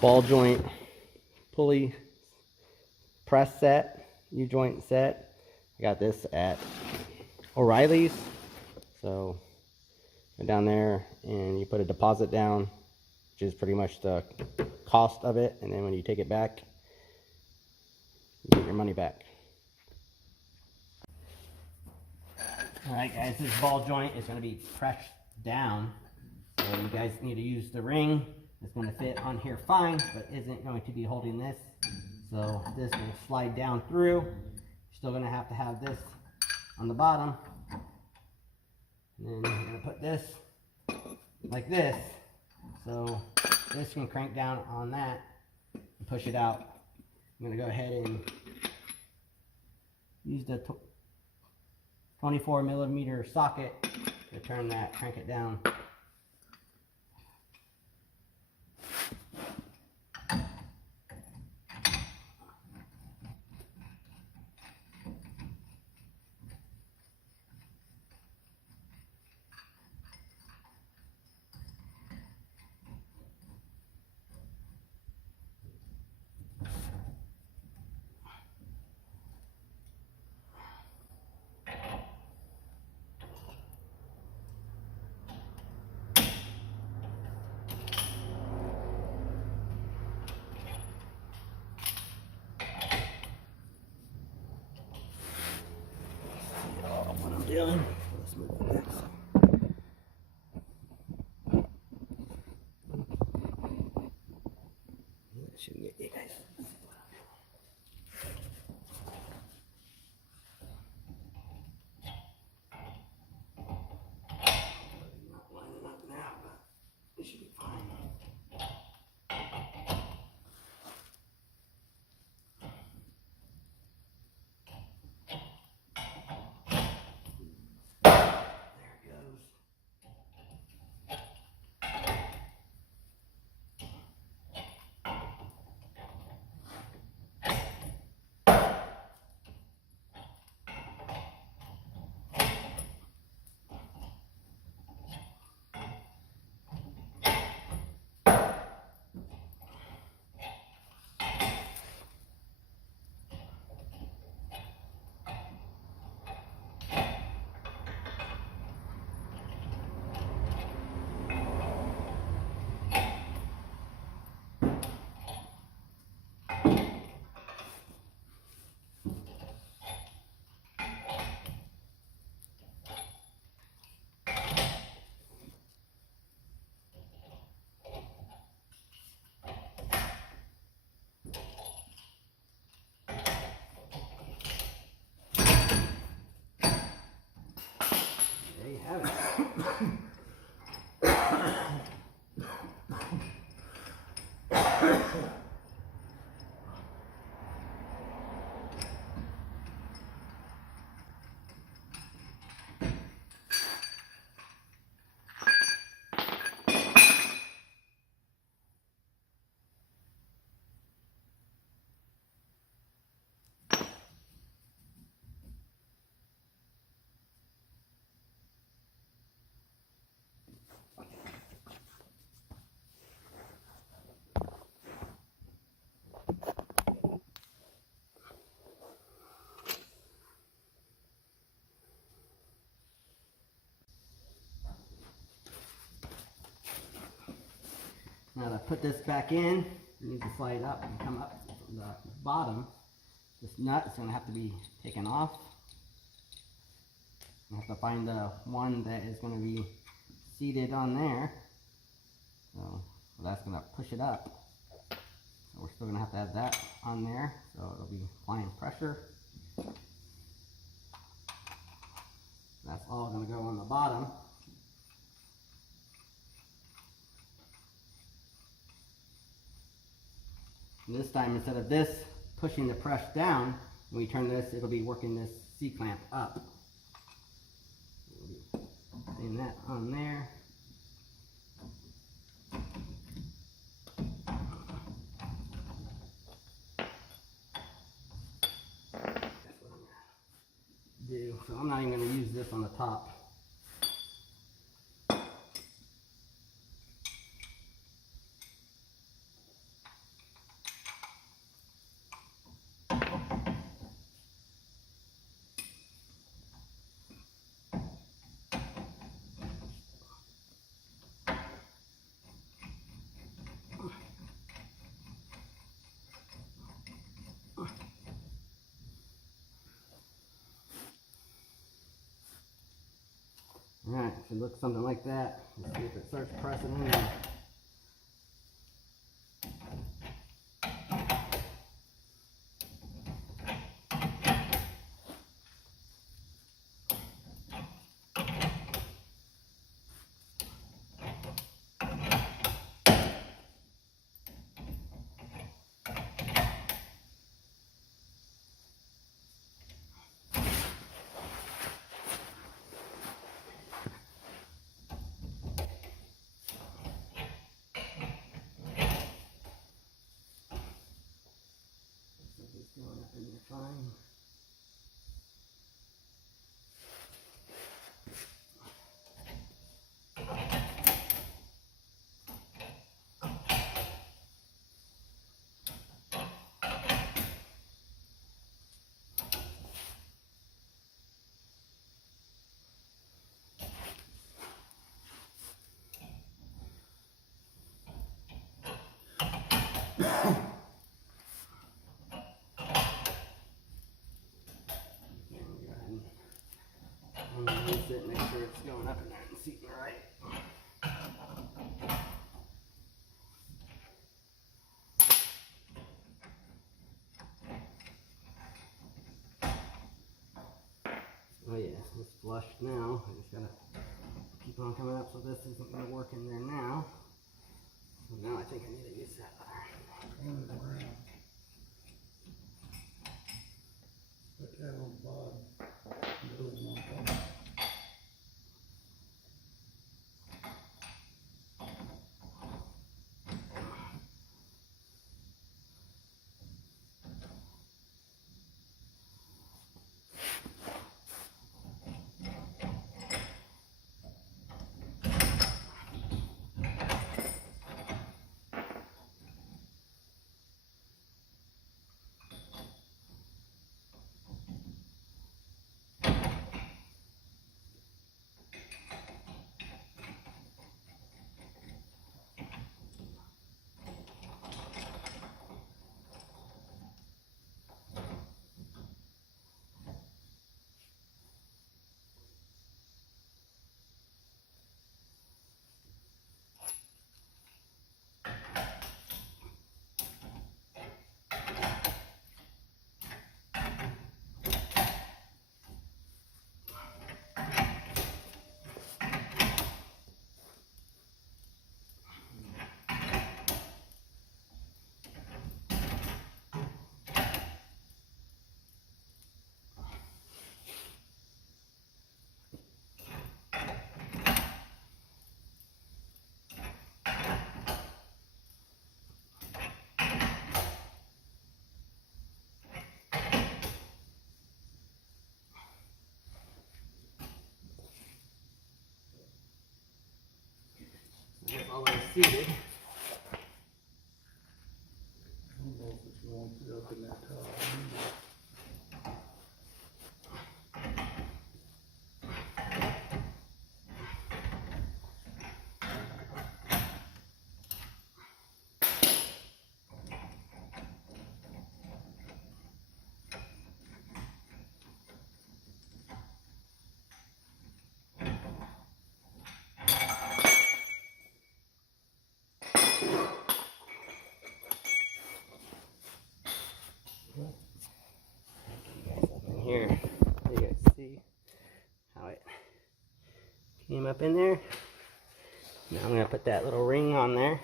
ball joint pulley press set, U-joint set. I got this at Orieilly's. So go down there and you put a deposit down, which is pretty much the cost of it, and then when you take it back, you get your money back. Alright guys, this ball joint is going to be pressed down, so you guys need to use the ring. It's going to fit on here fine, but isn't going to be holding this, so this will slide down through. You're still going to have this on the bottom, and then you're going to put this like this, so this can crank down on that and push it out. I'm going to go ahead and use the 24mm socket to turn that, crank it down. What I'm doing. Let's move it back. That shouldn't get you guys. Not lining up now, but it should be fine. There you have it. Now to put this back in, you need to slide up and come up from the bottom. This nut is going to have to be taken off. You have to find the one that is going to be seated on there. So that's going to push it up. So we're still going to have that on there, so it'll be applying pressure. That's all going to go on the bottom. And this time, instead of this pushing the press down, when we turn this, it'll be working this C-clamp up. We'll be putting that on there. That's what I'm going to do. So I'm not even going to use this on the top. Alright, it should look something like that. Let's see if it starts pressing in there. Going up in there fine. Release it, make sure it's going up in there and seating right. Oh yeah, it's flushed now. I just gotta keep on coming up so this isn't gonna work in there now. So now I think I need to use that other. Put that on the bottom. Build it on top. That's all I seated. I don't know if it's going to up in that top. Here, you guys see how it came up in there. Now I'm gonna put that little ring on there.